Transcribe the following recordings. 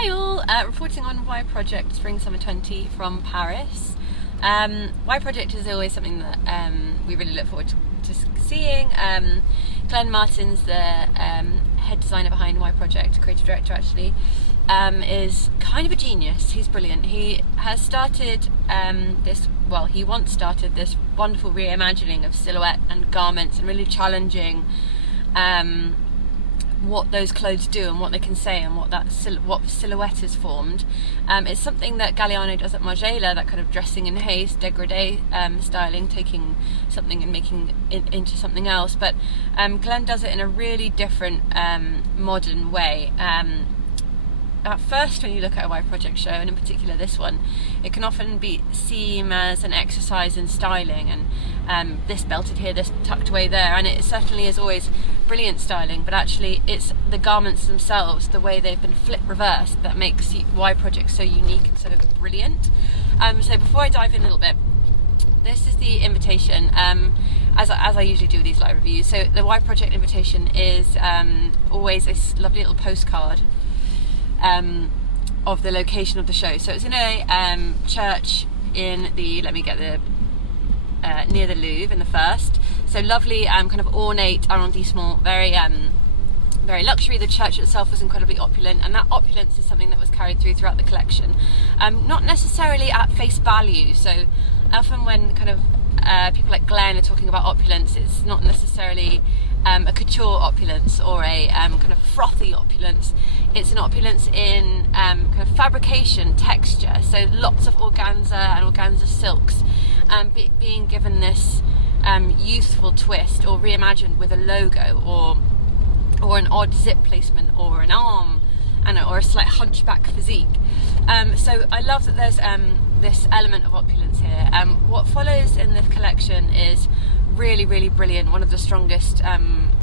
Hi all, reporting on Y Project Spring Summer 20 from Paris. Y Project is always something that we really look forward to seeing. Glenn Martens, the head designer behind Y Project, creative director actually, is kind of a genius. He's brilliant. He has started he once started this wonderful reimagining of silhouette and garments and really challenging what those clothes do and what they can say and what silhouette is formed. It's something that Galliano does at Margiela, that kind of dressing in haste, dégradé styling, taking something and making it into something else. But Glenn does it in a really different, modern way. At first, when you look at a Y Project show, and in particular this one, it can often seem as an exercise in styling, and this belted here, this tucked away there, and it certainly is always brilliant styling, but actually it's the garments themselves, the way they've been flip reversed, that makes Y Project so unique and so brilliant. So before I dive in a little bit, this is the invitation, as I usually do these live reviews. So the Y Project invitation is always this lovely little postcard of the location of the show. So it's in a church in the, near the Louvre in the first. So lovely, kind of ornate arrondissement, very luxury. The church itself was incredibly opulent, and that opulence is something that was carried throughout the collection. Not necessarily at face value. So often when kind of people like Glenn are talking about opulence, it's not necessarily a couture opulence or a kind of frothy opulence. It's an opulence in kind of fabrication, texture, so lots of organza and organza silks being given this youthful twist, or reimagined with a logo or an odd zip placement or an arm or a slight hunchback physique. So I love that there's this element of opulence here. What follows in this collection is really, really brilliant. One of the strongest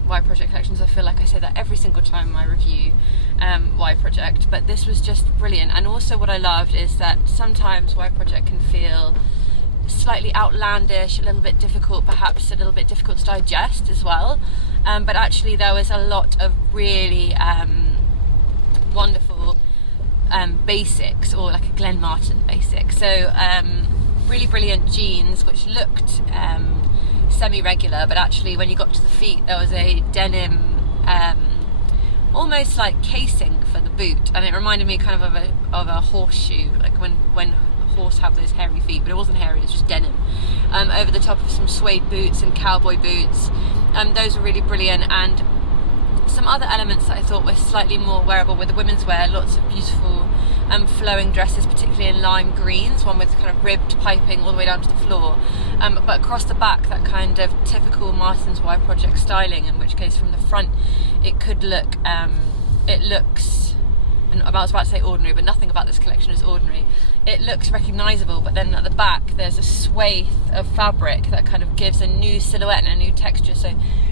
Y Project collections. I feel like I say that every single time I review Y Project, but this was just brilliant. And also what I loved is that sometimes Y Project can feel slightly outlandish, a little bit difficult, perhaps a little bit difficult to digest as well. But actually there was a lot of really wonderful basics, or like a Glenn Martens basic. So really brilliant jeans which looked semi-regular, but actually when you got to the feet there was a denim almost like casing for the boot, and it reminded me kind of a horseshoe, like when horse have those hairy feet, but it wasn't hairy, it was just denim, over the top of some suede boots and cowboy boots. Those were really brilliant. And some other elements that I thought were slightly more wearable with the women's wear, lots of beautiful flowing dresses, particularly in lime greens, one with kind of ribbed piping all the way down to the floor, but across the back that kind of typical Martens Y Project styling, in which case from the front it could look, it looks, and I was about to say ordinary, but nothing about this collection is ordinary. It looks recognisable, but then at the back there's a swathe of fabric that kind of gives a new silhouette and a new texture. So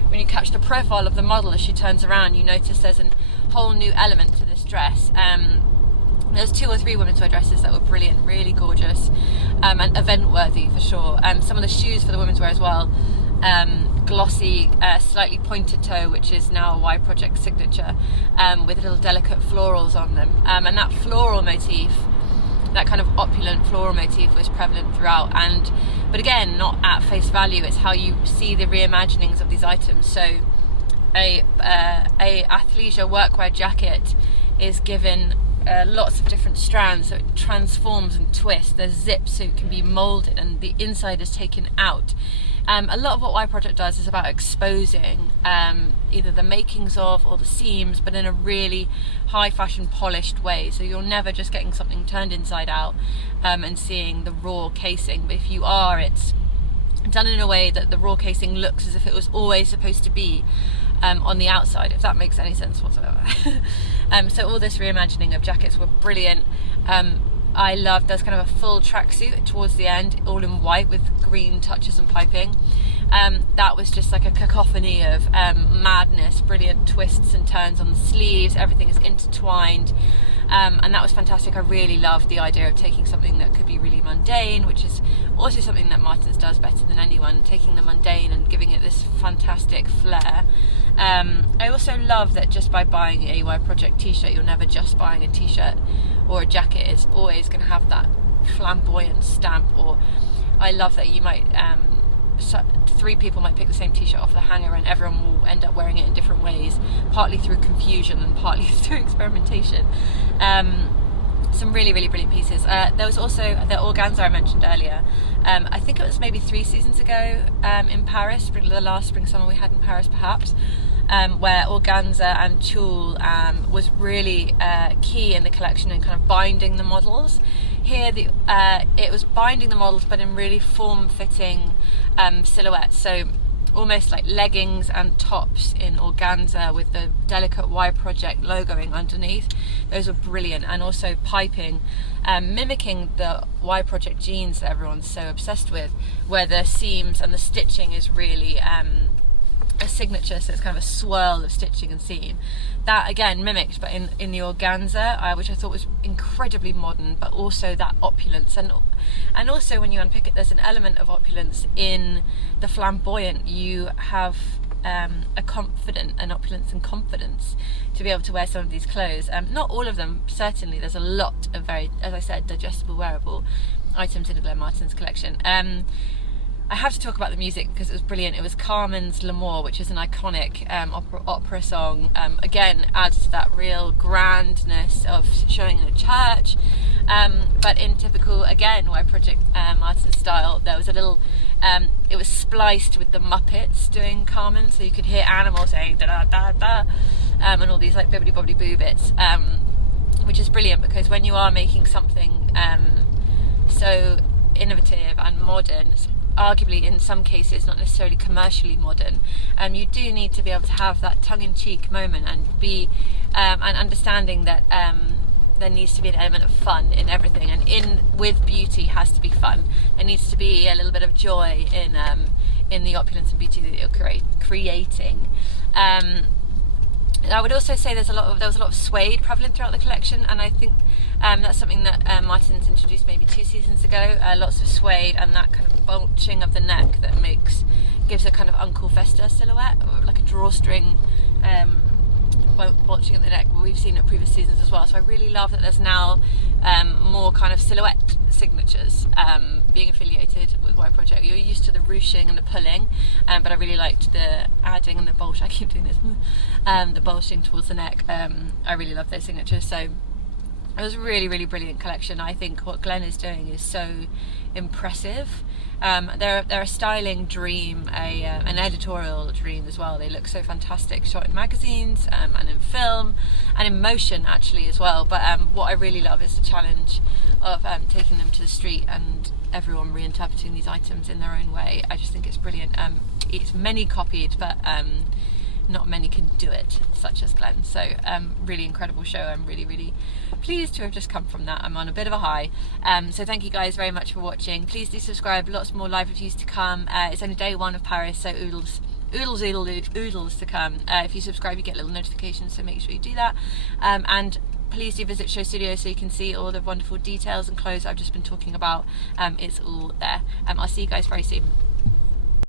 when you catch the profile of the model as she turns around, you notice there's a whole new element to this dress. There's 2 or 3 women's wear dresses that were brilliant, really gorgeous, and event worthy for sure. Some of the shoes for the women's wear as well, glossy, slightly pointed toe, which is now a Y Project signature, with little delicate florals on them, and that floral motif, that kind of opulent floral motif, was prevalent throughout. But again, not at face value, it's how you see the reimaginings of these items. So a athleisure workwear jacket is given lots of different strands, so it transforms and twists. There's zips so it can be molded and the inside is taken out. A lot of what Y Project does is about exposing either the makings of or the seams, but in a really high fashion polished way. So you're never just getting something turned inside out and seeing the raw casing, but if you are, it's done in a way that the raw casing looks as if it was always supposed to be on the outside, if that makes any sense whatsoever. So all this reimagining of jackets were brilliant. I loved, there's kind of a full tracksuit towards the end, all in white with green touches and piping. That was just like a cacophony of madness, brilliant twists and turns on the sleeves, everything is intertwined. And that was fantastic. I really loved the idea of taking something that could be really mundane, which is also something that Martens does better than anyone, taking the mundane and giving it this fantastic flair. I also love that just by buying a Y Project t-shirt, you're never just buying a t-shirt or a jacket. It's always going to have that flamboyant stamp. Or I love that you might 3 people might pick the same t-shirt off the hanger and everyone will end up wearing it in different ways, partly through confusion and partly through experimentation. Some really, really brilliant pieces. There was also the organza I mentioned earlier. I think it was maybe 3 seasons ago in Paris, the last spring summer we had in Paris perhaps, where organza and tulle was really key in the collection and kind of binding the models. Here it was binding the models but in really form-fitting silhouettes, so almost like leggings and tops in organza with the delicate Y Project logoing underneath. Those were brilliant, and also piping, mimicking the Y Project jeans that everyone's so obsessed with, where the seams and the stitching is really a signature, so it's kind of a swirl of stitching and seam. That again mimicked, but in the organza, which I thought was incredibly modern, but also that opulence, and also when you unpick it, there's an element of opulence in the flamboyant. You have an opulence and confidence to be able to wear some of these clothes. Not all of them, certainly. There's a lot of very, as I said, digestible, wearable items in the Glenn Martens collection. I have to talk about the music because it was brilliant. It was Carmen's L'Amour, which is an iconic opera song. Again, adds to that real grandness of showing in a church. But in typical, again, Y Project Martens style, there was a little, it was spliced with the Muppets doing Carmen, so you could hear animals saying da-da-da-da, and all these like bibbidi-bobbidi-boo bits, which is brilliant because when you are making something so innovative and modern, arguably in some cases not necessarily commercially modern, you do need to be able to have that tongue-in-cheek moment and be and understanding that there needs to be an element of fun in everything, and with beauty has to be fun. There needs to be a little bit of joy in the opulence and beauty that you're creating. I would also say there was a lot of suede prevalent throughout the collection, and I think that's something that Martens introduced maybe 2 seasons ago. Lots of suede and that kind of bulging of the neck that gives a kind of Uncle Fester silhouette, or like a drawstring bulging at the neck. We've seen it previous seasons as well. So I really love that there's now more kind of silhouette signatures being affiliated with Y Project. You're used to the ruching and the pulling, but I really liked the adding and the bulge. I keep doing this, the bulging towards the neck. I really love those signatures. So it was a really, really brilliant collection. I think what Glenn is doing is so impressive. They're a styling dream, an editorial dream as well. They look so fantastic, shot in magazines and in film and in motion actually as well. But what I really love is the challenge of taking them to the street and everyone reinterpreting these items in their own way. I just think it's brilliant. It's many copied, but not many can do it, such as Glenn. So really incredible show. I'm really, really pleased to have just come from that. I'm on a bit of a high. So thank you guys very much for watching. Please do subscribe. Lots more live reviews to come. It's only day 1 of Paris, so oodles to come. If you subscribe, you get little notifications, so make sure you do that. And please do visit Show Studio so you can see all the wonderful details and clothes I've just been talking about. It's all there. I'll see you guys very soon.